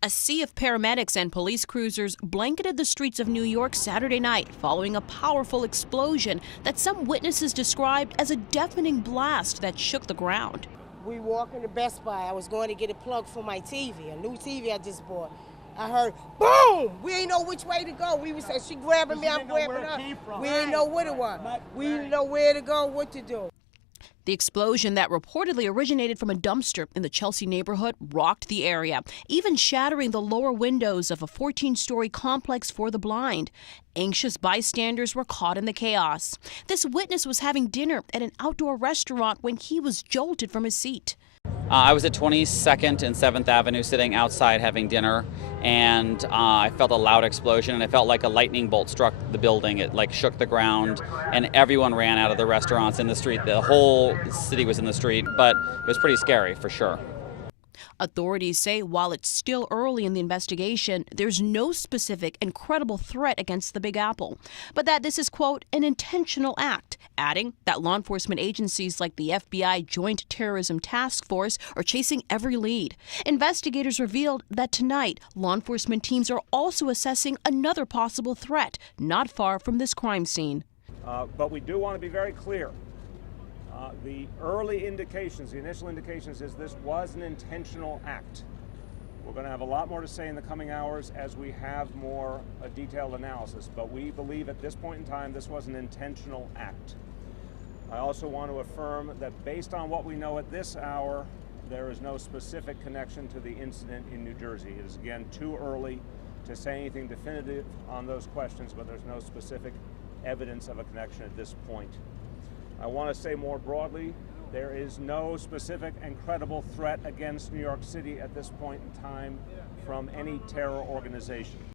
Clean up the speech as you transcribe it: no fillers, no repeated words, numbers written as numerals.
A sea of paramedics and police cruisers blanketed the streets of New York Saturday night following a powerful explosion that some witnesses described as a deafening blast that shook the ground. We walked into Best Buy. I was going to get a plug for my TV, a new TV I just bought. I heard boom! We ain't know which way to go. We was saying, she grabbing me, I'm grabbing her. We ain't know what it was. We didn't know where to go, what to do. The explosion that reportedly originated from a dumpster in the Chelsea neighborhood rocked the area, even shattering the lower windows of a 14-story complex for the blind. Anxious bystanders were caught in the chaos. This witness was having dinner at an outdoor restaurant when he was jolted from his seat. I was at 22nd and 7th Avenue sitting outside having dinner, and I felt a loud explosion, and it felt like a lightning bolt struck the building. It shook the ground, and everyone ran out of the restaurants in the street. The whole city was in the street, but it was pretty scary for sure. Authorities say while it's still early in the investigation, there's no specific and credible threat against the Big Apple, but that this is, quote, an intentional act, adding that law enforcement agencies like the FBI Joint Terrorism Task Force are chasing every lead. Investigators revealed that tonight, law enforcement teams are also assessing another possible threat not far from this crime scene. But we do want to be very clear. The early indications, the initial indications is this was an intentional act. We're going to have a lot more to say in the coming hours as we have more detailed analysis, but we believe at this point in time this was an intentional act. I also want to affirm that based on what we know at this hour, there is no specific connection to the incident in New Jersey. It is again too early to say anything definitive on those questions, but there's no specific evidence of a connection at this point. I want to say more broadly, there is no specific and credible threat against New York City at this point in time from any terror organization.